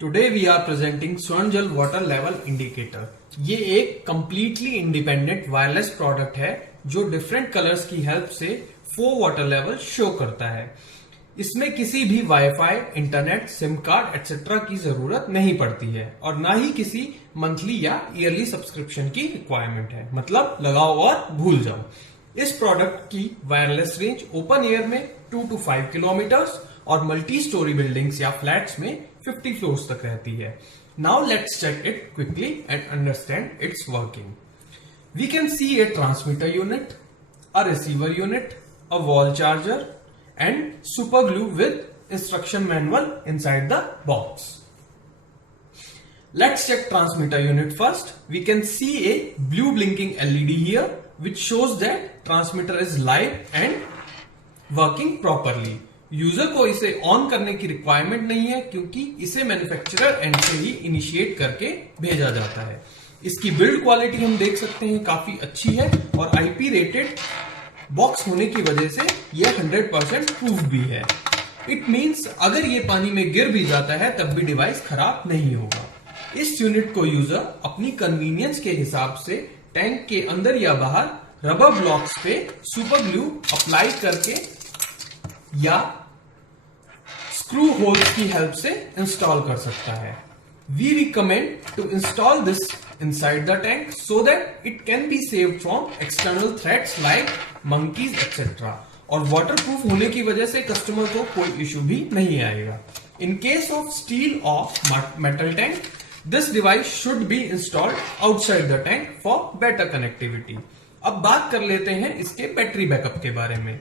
Today we are presenting स्वर्ण water level indicator. ये एक कंप्लीटली इंडिपेंडेंट वायरलेस प्रोडक्ट है जो डिफरेंट कलर्स की हेल्प से 4 वाटर लेवल शो करता है। इसमें किसी भी wifi, internet, SIM card etcetera की जरूरत नहीं पड़ती है और ना ही किसी मंथली या ईयरली सब्सक्रिप्शन की रिक्वायरमेंट है। मतलब लगाओ और भूल जाओ। इस प्रोडक्ट की वायरलेस रेंज ओपन एयर में 2 to 5 किलोमीटर्स और मल्टी स्टोरी बिल्डिंग्स या फ्लैट्स में 50 फ्लोर्स तक रहती है। Now let's check it quickly and understand its working. We can see a transmitter unit, a receiver unit, a wall charger and super glue with instruction manual inside the box. Let's check transmitter unit first. We can see a blue blinking LED here which shows that transmitter is live and working properly. User को इसे on करने की requirement नहीं है क्योंकि इसे manufacturer and से ही initiate करके भेजा जाता है। इसकी बिल्ड क्वालिटी हम देख सकते हैं काफी अच्छी है और आईपी रेटेड बॉक्स होने की वजह से यह 100% प्रूफ भी है। इट मींस अगर ये पानी में गिर भी जाता है तब भी डिवाइस खराब नहीं होगा। इस यूनिट को यूजर अपनी कन्वीनियंस के हिसाब से टैंक के अंदर या बाहर रबर ब्लॉक्स पे सुपर ग्लू अप्लाई करके या स्क्रू होल्स की हेल्प से इंस्टॉल कर सकता है। We recommend to install this inside the tank so that it can be saved from external threats like monkeys etc. और waterproof होने की वजह से कस्टमर को कोई इश्यू भी नहीं आएगा। In case of steel or metal tank, this device should be installed outside the tank for better connectivity. अब बात कर लेते हैं इसके बैटरी बैकअप के बारे में।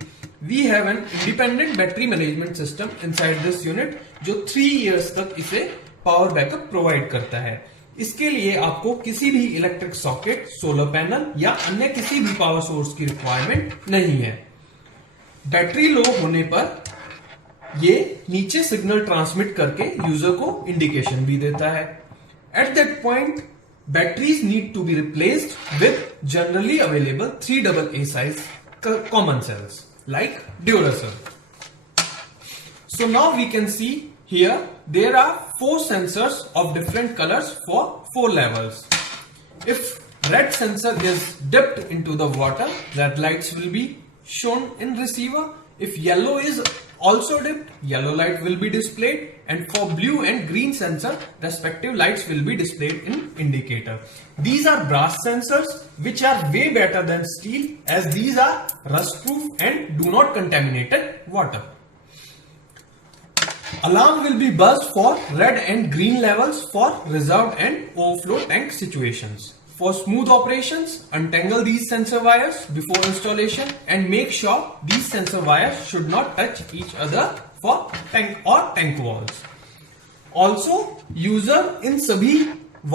We have an independent battery management system inside this unit जो 3 years तक इसे पावर बैकअप प्रोवाइड करता है। इसके लिए आपको किसी भी इलेक्ट्रिक सॉकेट, सोलर पैनल या अन्य किसी भी पावर सोर्स की रिक्वायरमेंट नहीं है। बैटरी लो होने पर ये नीचे सिग्नल ट्रांसमिट करके यूजर को इंडिकेशन भी देता है। At that point batteries need to be replaced with generally available 3AA size common cells like Duracell. So now we can see here there are 4 sensors of different colors for 4 levels. If red sensor is dipped into the water, red lights will be shown in receiver. If yellow is also dipped, yellow light will be displayed, and for blue and green sensor, respective lights will be displayed in indicator. These are brass sensors which are way better than steel as these are rust proof and do not contaminate water. Alarm will be buzzed for red and green levels for reserved and overflow tank situations. For smooth operations, untangle these sensor wires before installation and make sure these sensor wires should not touch each other for tank or tank walls. Also, user इन सभी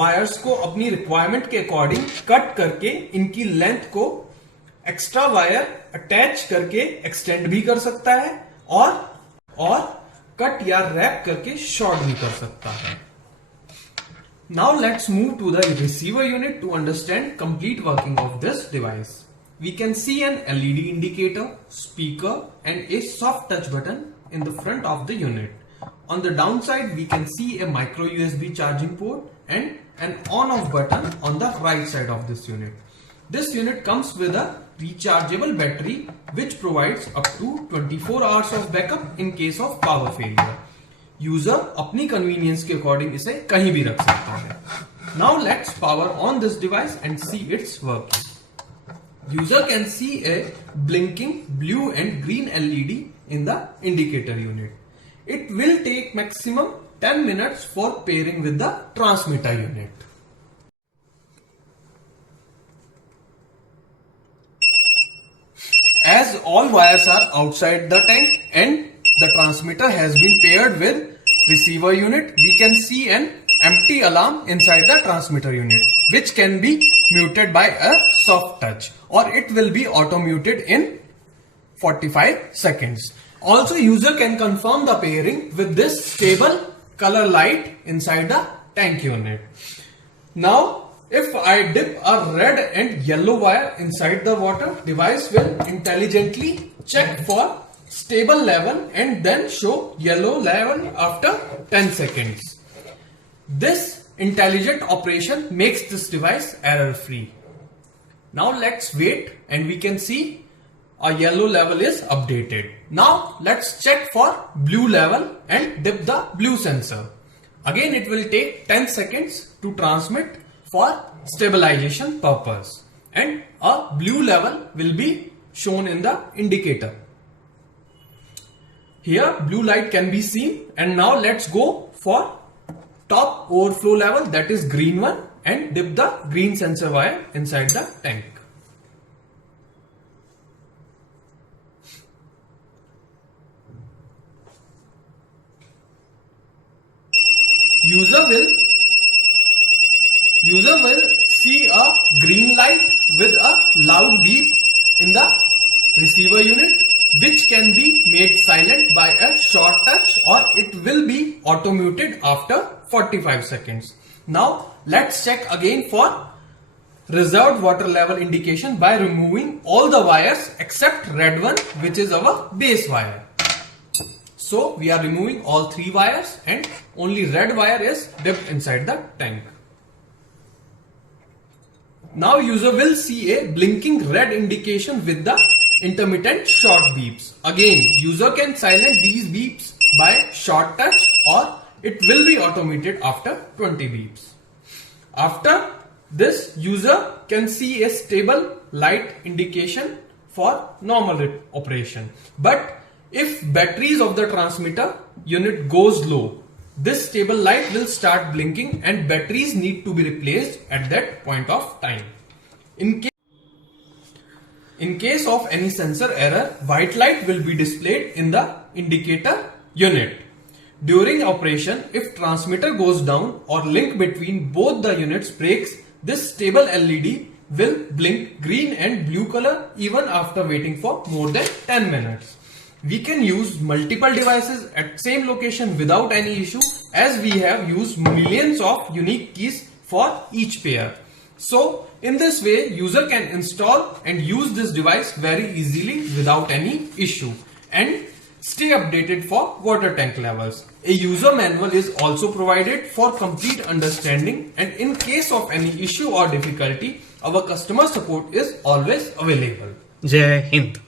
wires को अपनी requirement के according cut करके इनकी length को extra wire attach करके extend भी कर सकता है और कट या रैप करके शॉर्ट भी कर सकता है। Now let's move to the receiver unit to understand complete working of this device. We can see an LED indicator, speaker and a soft touch button in the front of the unit. On the down side we can see a micro USB charging port and an on off button on the right side of this unit. This unit comes with a rechargeable battery which provides up to 24 hours of backup in case of power failure. User अपनी convenience के according इसे कहीं भी रख सकता है। Now let's power on this device and see its working. User can see a blinking blue and green LED in the indicator unit. It will take maximum 10 minutes for pairing with the transmitter unit. As all wires are outside the tank and the transmitter has been paired with receiver unit, we can see an empty alarm inside the transmitter unit, which can be muted by a soft touch or it will be auto muted in 45 seconds. Also, user can confirm the pairing with this stable color light inside the tank unit. Now, if I dip a red and yellow wire inside the water, device will intelligently check for stable level and then show yellow level after 10 seconds. This intelligent operation makes this device error free. Now let's wait and we can see a yellow level is updated. Now let's check for blue level and dip the blue sensor. Again it will take 10 seconds to transmit for stabilization purpose, and a blue level will be shown in the indicator. Here blue light can be seen, and now let's go for top overflow level, that is green one, and dip the green sensor wire inside the tank. User will see a green light with a loud beep in the receiver unit, which can be made silent by a short touch, or it will be auto muted after 45 seconds. Now let's check again for reserved water level indication by removing all the wires except red one, which is our base wire. So we are removing all 3 wires and only red wire is dipped inside the tank. Now user will see a blinking red indication with the intermittent short beeps. Again, user can silent these beeps by short touch, or it will be automated after 20 beeps. After this, user can see a stable light indication for normal operation. But if batteries of the transmitter unit goes low, this stable light will start blinking and batteries need to be replaced at that point of time. In case of any sensor error, white light will be displayed in the indicator unit. During operation, if transmitter goes down or link between both the units breaks, this stable LED will blink green and blue color even after waiting for more than 10 minutes. We can use multiple devices at same location without any issue, as we have used millions of unique keys for each pair. So in this way, user can install and use this device very easily without any issue and stay updated for water tank levels. A user manual is also provided for complete understanding, and in case of any issue or difficulty, our customer support is always available. Jai Hind.